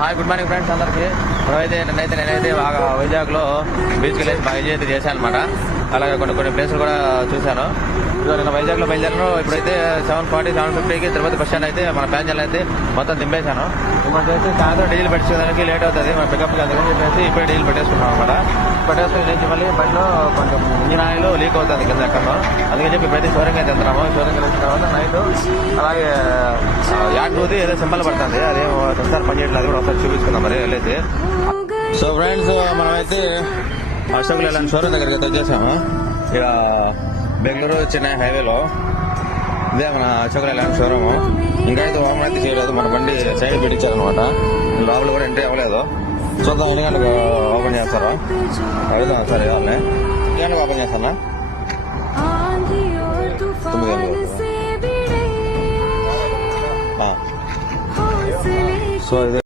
Hi good morning friends అందరికి. నేనైతే బాగా వైజాగ్లో బీచ్కి వెళ్ళేసి బాగా ఎంజాయ్ అయితే చేశాను అనమాట. అలాగే కొన్ని ప్లేసులు కూడా చూశాను. నేను వైజాగ్లో బయలుదేరాను. ఇప్పుడైతే 7:40 7:50కి తిరుపతి బస్ స్టాండ్ అయితే మన ప్యాసింజర్లు అయితే మొత్తం దింపేశాను. ఇప్పుడైతే సాయంత్రం డీజిల్ పెట్టేదానికి లేట్ అవుతుంది మన పికప్ అందుకని చెప్పేసి ఇప్పుడే డీజిల్ పెట్టేసుకున్నాం అనమాట. పెట్టేసుకుని నుంచి మళ్ళీ బండిలో కొంచెం ఇంజిన్ ఆయిల్ లీక్ అవుతుంది కింద ఎక్కడో. అందుకని చెప్పి ఇప్పుడైతే షోరూమ్కి అయితే వెళ్తున్నాము. షోరూమ్కి వెళ్ళిన తర్వాత నైట్ అలాగే యాడ్ది ఏదో సింబల్ పడుతుంది, అదేం సెన్సార్ పనిచేయట్లేదు. అది కూడా ఒకసారి చూపించుకుందాం మరి వెళ్ళేసి. సో ఫ్రెండ్స్ మనమైతే అశోక్ లేలాండ్ షోరూమ్ దగ్గరికి అయితే వచ్చేసాము. ఇక బెంగళూరు చెన్నై హైవేలో ఇదే మన అశోక్ లేలాండ్ షోరూమ్. ఇంకా అయితే ఓపెన్ అయితే చేయలేదు, మన బండి సైడ్ పెట్టించారనమాట. లోపల కూడా ఎంట్రీ అవ్వలేదు. చూద్దాం ఎన్ని గంటలకు ఓపెన్ చేస్తారో అడుగుదాం సరే వాళ్ళని. ఎన్ని గంటలకు ఓపెన్ చేస్తానా? 9 గంటలకు. సో ఇది